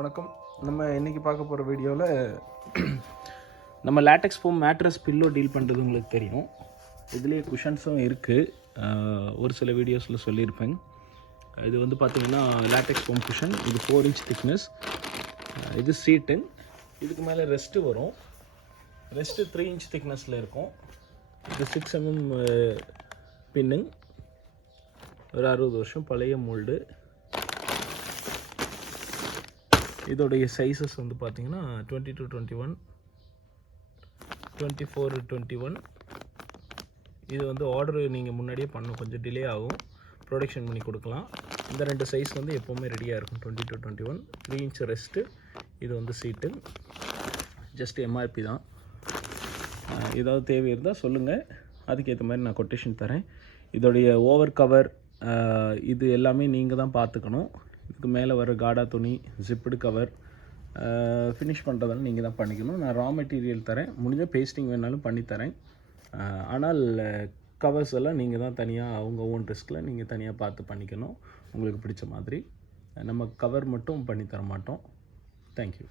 வணக்கம். நம்ம இன்றைக்கி பார்க்க போகிற வீடியோவில் நம்ம latex foam mattress pillow deal பண்ணுறது உங்களுக்கு தெரியும். இதுலேயே குஷன்ஸும் இருக்குது. ஒரு சில வீடியோஸில் சொல்லியிருப்பேங்க. இது வந்து பார்த்திங்கன்னா லேட்டெக்ஸ் ஃபோம் குஷன். இது 4 inch திக்னஸ். இது சீட்டுங்க. இதுக்கு மேலே ரெஸ்ட்டு வரும். ரெஸ்ட்டு 3 inch திக்னஸில் இருக்கும். இது 6 mm பின்னுங்க. ஒரு 60 வருஷம் பழைய மோல்டு. இதோடைய சைஸஸ் வந்து பார்த்தீங்கன்னா 22-21, 24-21. இது வந்து ஆர்டர் நீங்கள் முன்னாடியே பண்ணணும், கொஞ்சம் டிலே ஆகும், ப்ரொடக்ஷன் பண்ணி கொடுக்கலாம். இந்த 2 சைஸ் வந்து எப்போவுமே ரெடியாக இருக்கும். 22-21, 3 inch ரெஸ்ட்டு. இது வந்து சீட்டு. ஜஸ்ட் எம்ஆர்பி தான். ஏதாவது தேவை இருந்தால் சொல்லுங்கள், அதுக்கேற்ற மாதிரி நான் கொட்டேஷன் தரேன். இதோடைய ஓவர் கவர் இது எல்லாமே நீங்கள் தான் பார்த்துக்கணும். இதுக்கு மேலே வர காடா துணி, ஜிப்புடு கவர் ஃபினிஷ் பண்ணுறதால நீங்கள் தான் பண்ணிக்கணும். நான் ரா மெட்டீரியல் தரேன், முடிஞ்ச பேஸ்டிங் வேணாலும் பண்ணித்தரேன். ஆனால் கவர்ஸ் எல்லாம் நீங்கள் தான் தனியாக அவங்க ஓன் ரிஸ்கில் நீங்கள் தனியாக பார்த்து பண்ணிக்கணும், உங்களுக்கு பிடிச்ச மாதிரி. நம்ம கவர் மட்டும் பண்ணித்தர மாட்டோம். தேங்க்யூ.